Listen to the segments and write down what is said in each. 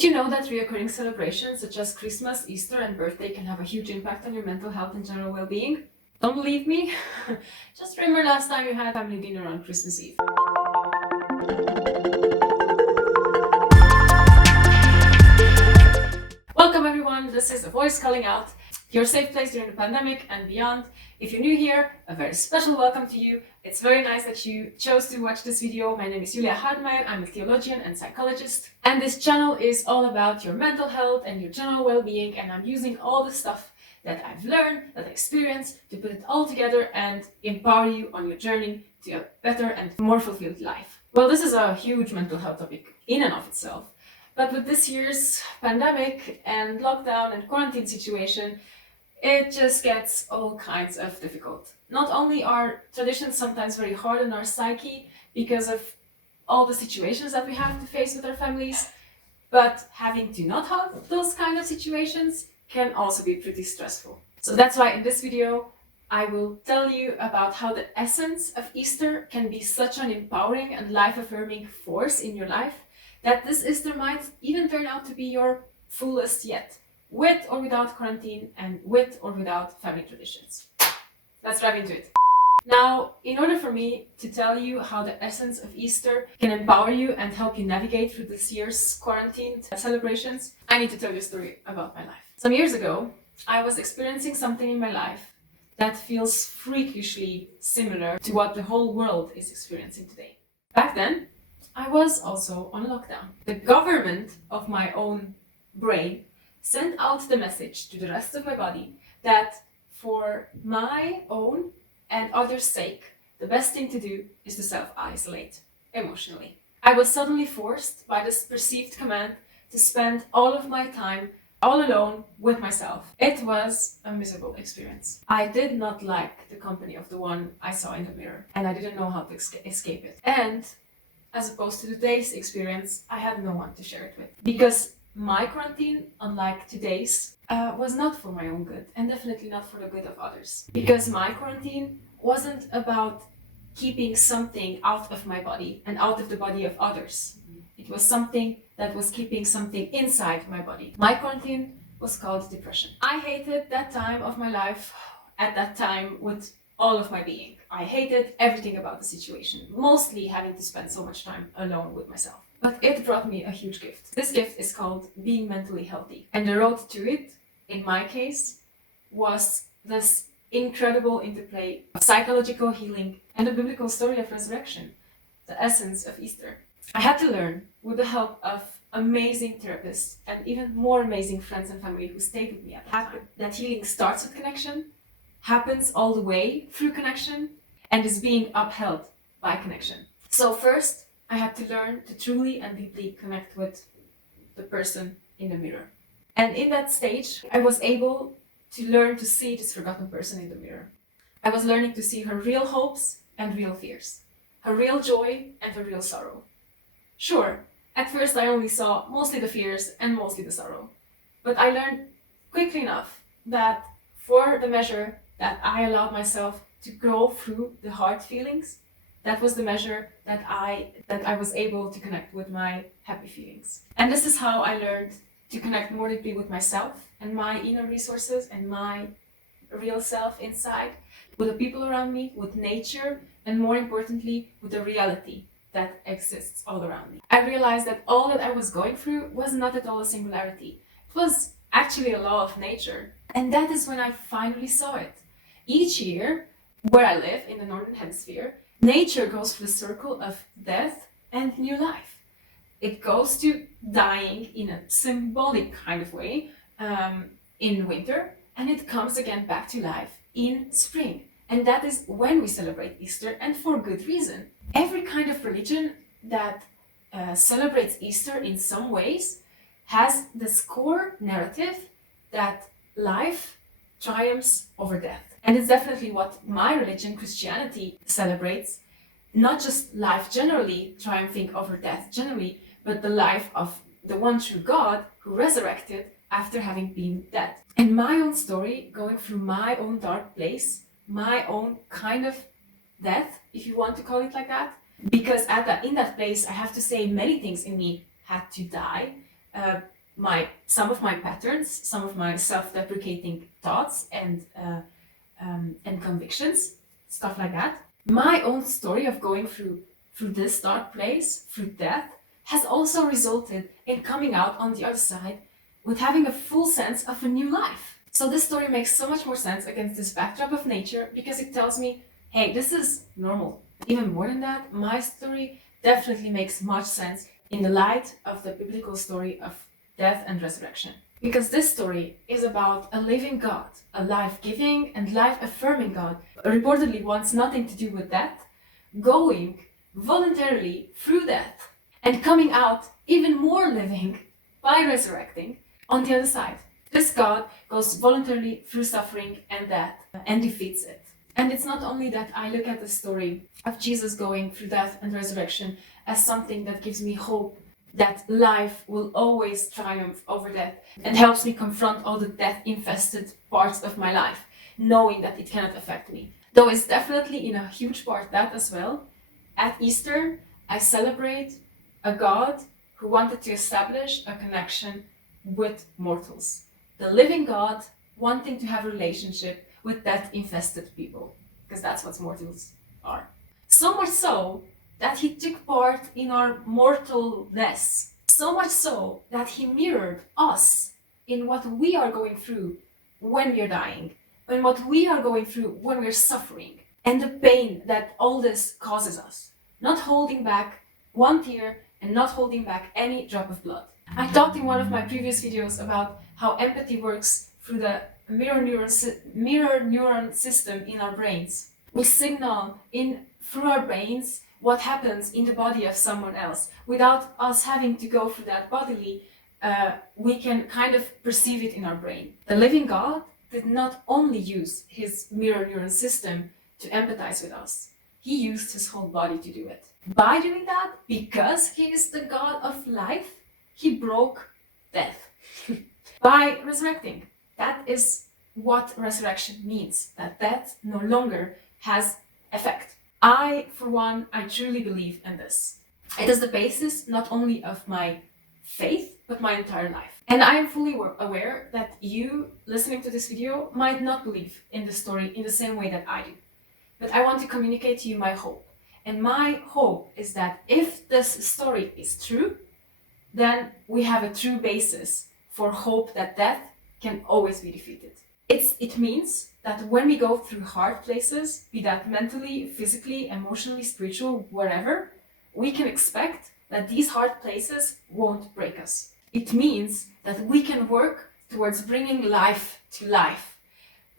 Did you know that recurring celebrations such as Christmas, Easter, and birthday can have a huge impact on your mental health and general well-being? Don't believe me? Just remember last time you had family dinner on Christmas Eve. Welcome everyone, this is A Voice Calling Out, your safe place during the pandemic and beyond. If you're new here, a very special welcome to you. It's very nice that you chose to watch this video. My name is Julia Hartmeijer, I'm a theologian and psychologist. And this channel is all about your mental health and your general well-being, and I'm using all the stuff that I've learned, that I experienced, to put it all together and empower you on your journey to a better and more fulfilled life. Well, this is a huge mental health topic in and of itself. But with this year's pandemic and lockdown and quarantine situation, it just gets all kinds of difficult. Not only are traditions sometimes very hard on our psyche because of all the situations that we have to face with our families, but having to not have those kind of situations can also be pretty stressful. So that's why in this video, I will tell you about how the essence of Easter can be such an empowering and life-affirming force in your life, that this Easter might even turn out to be your fullest yet, with or without quarantine and with or without family traditions. Let's dive into it. Now, in order for me to tell you how the essence of Easter can empower you and help you navigate through this year's quarantine celebrations, I need to tell you a story about my life. Some years ago, I was experiencing something in my life that feels freakishly similar to what the whole world is experiencing today. Back then, I was also on lockdown. The government of my own brain sent out the message to the rest of my body that for my own and others' sake, the best thing to do is to self-isolate emotionally. I was suddenly forced by this perceived command to spend all of my time all alone with myself. It was a miserable experience. I did not like the company of the one I saw in the mirror, and I didn't know how to escape it. And as opposed to today's experience, I had no one to share it with. Because my quarantine, unlike today's, was not for my own good, and definitely not for the good of others. Because my quarantine wasn't about keeping something out of my body and out of the body of others. It was something that was keeping something inside my body. My quarantine was called depression. I hated that time of my life at that time with all of my being. I hated everything about the situation, mostly having to spend so much time alone with myself. But it brought me a huge gift. This gift is called being mentally healthy. And the road to it, in my case, was this incredible interplay of psychological healing and the biblical story of resurrection, the essence of Easter. I had to learn, with the help of amazing therapists and even more amazing friends and family who stayed with me at that time, that healing starts with connection, happens all the way through connection, and is being upheld by connection. So first, I had to learn to truly and deeply connect with the person in the mirror. And in that stage, I was able to learn to see this forgotten person in the mirror. I was learning to see her real hopes and real fears, her real joy and her real sorrow. Sure, at first I only saw mostly the fears and mostly the sorrow, but I learned quickly enough that for the measure that I allowed myself to go through the hard feelings, that was the measure that I was able to connect with my happy feelings. And this is how I learned to connect more deeply with myself and my inner resources and my real self inside, with the people around me, with nature, and more importantly, with the reality that exists all around me. I realized that all that I was going through was not at all a singularity. It was actually a law of nature. And that is when I finally saw it. Each year, where I live in the Northern Hemisphere, nature goes through the circle of death and new life. It goes to dying in a symbolic kind of way in winter, and it comes again back to life in spring. And that is when we celebrate Easter, and for good reason. Every kind of religion that celebrates Easter in some ways has this core narrative that life triumphs over death. And it's definitely what my religion, Christianity, celebrates. Not just life generally triumphing over death generally, but the life of the one true God who resurrected after having been dead. And my own story, going through my own dark place, my own kind of death, if you want to call it like that, because in that place, I have to say many things in me had to die, some of my patterns, some of my self-deprecating thoughts and convictions, stuff like that. My own story of going through this dark place, through death, has also resulted in coming out on the other side with having a full sense of a new life. So this story makes so much more sense against this backdrop of nature because it tells me, hey, this is normal. Even more than that, my story definitely makes much sense in the light of the biblical story of death and resurrection. Because this story is about a living God, a life-giving and life-affirming God, who reportedly wants nothing to do with death, going voluntarily through death and coming out even more living by resurrecting on the other side. This God goes voluntarily through suffering and death and defeats it. And it's not only that I look at the story of Jesus going through death and resurrection as something that gives me hope that life will always triumph over death and helps me confront all the death-infested parts of my life, knowing that it cannot affect me. Though it's definitely in a huge part that as well. At Easter, I celebrate a God who wanted to establish a connection with mortals. The living God wanting to have a relationship with death-infested people, because that's what mortals are. So much so that he took part in our mortalness. So much so that he mirrored us in what we are going through when we're dying, and what we are going through when we're suffering, and the pain that all this causes us. Not holding back one tear and not holding back any drop of blood. I talked in one of my previous videos about how empathy works through the mirror neuron system in our brains. We signal in through our brains what happens in the body of someone else. Without us having to go through that bodily, we can kind of perceive it in our brain. The living God did not only use his mirror neuron system to empathize with us, he used his whole body to do it. By doing that, because he is the God of life, he broke death by resurrecting. That is what resurrection means, that death no longer has effect. I, for one, I truly believe in this. It is the basis not only of my faith, but my entire life. And I am fully aware that you, listening to this video, might not believe in the story in the same way that I do. But I want to communicate to you my hope. And my hope is that if this story is true, then we have a true basis for hope that death can always be defeated. It means that when we go through hard places, be that mentally, physically, emotionally, spiritual, wherever, we can expect that these hard places won't break us. It means that we can work towards bringing life to life.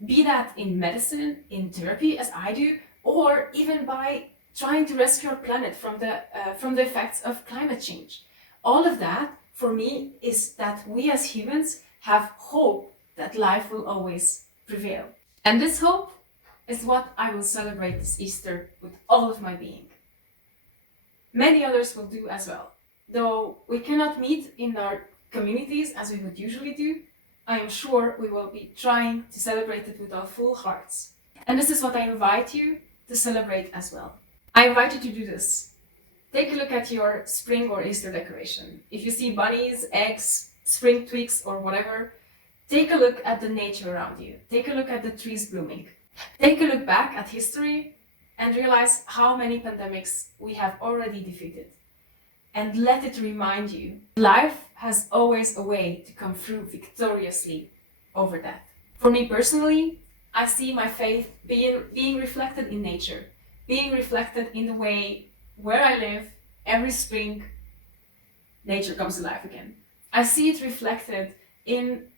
Be that in medicine, in therapy, as I do, or even by trying to rescue our planet from the effects of climate change. All of that, for me, is that we as humans have hope that life will always prevail. And this hope is what I will celebrate this Easter with all of my being. Many others will do as well. Though we cannot meet in our communities as we would usually do, I am sure we will be trying to celebrate it with our full hearts. And this is what I invite you to celebrate as well. I invite you to do this. Take a look at your spring or Easter decoration. If you see bunnies, eggs, spring twigs or whatever, take a look at the nature around you. Take a look at the trees blooming. Take a look back at history and realize how many pandemics we have already defeated. And let it remind you, life has always a way to come through victoriously over death. For me personally, I see my faith being reflected in nature, being reflected in the way where I live, every spring, nature comes alive again. I see it reflected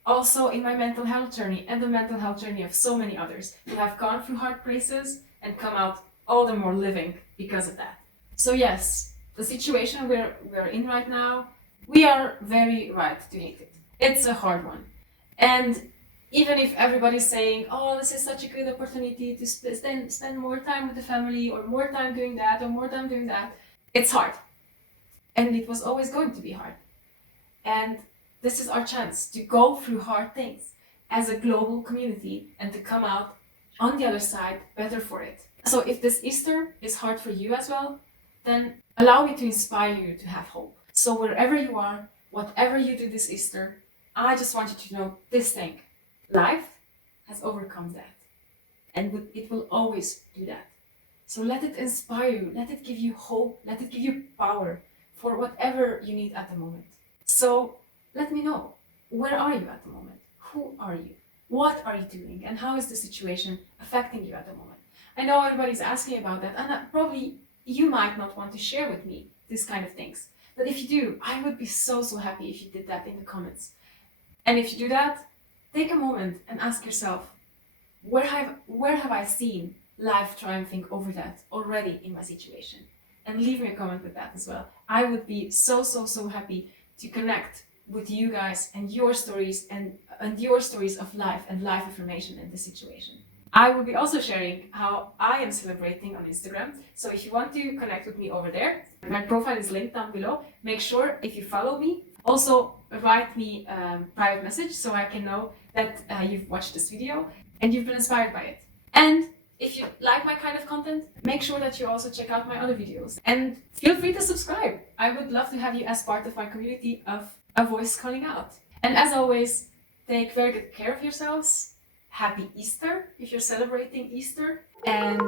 also in my mental health journey and the mental health journey of so many others who have gone through hard places and come out all the more living because of that. So yes, the situation we're in right now, we are very right to hate it. It's a hard one. And even if everybody's saying, oh, this is such a good opportunity to spend more time with the family or more time doing that or more time doing that, it's hard. And it was always going to be hard. And this is our chance to go through hard things as a global community and to come out on the other side better for it. So if this Easter is hard for you as well, then allow me to inspire you to have hope. So wherever you are, whatever you do this Easter, I just want you to know this thing. Life has overcome death, and it will always do that. So let it inspire you, let it give you hope, let it give you power for whatever you need at the moment. So let me know, where are you at the moment? Who are you? What are you doing? And how is the situation affecting you at the moment? I know everybody's asking about that, and probably you might not want to share with me these kind of things. But if you do, I would be so happy if you did that in the comments. And if you do that, take a moment and ask yourself, where have I seen life triumphing over that already in my situation? And leave me a comment with that as well. I would be so happy to connect with you guys and your stories and your stories of life and life affirmation in this situation. I will be also sharing how I am celebrating on Instagram. So if you want to connect with me over there, my profile is linked down below. Make sure if you follow me, also write me a private message so I can know that you've watched this video and you've been inspired by it. And if you like my kind of content, make sure that you also check out my other videos. And feel free to subscribe. I would love to have you as part of my community of A Voice Calling Out. And as always, take very good care of yourselves. Happy Easter if you're celebrating Easter. And